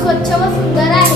स्वच्छ व सुंदर आहे.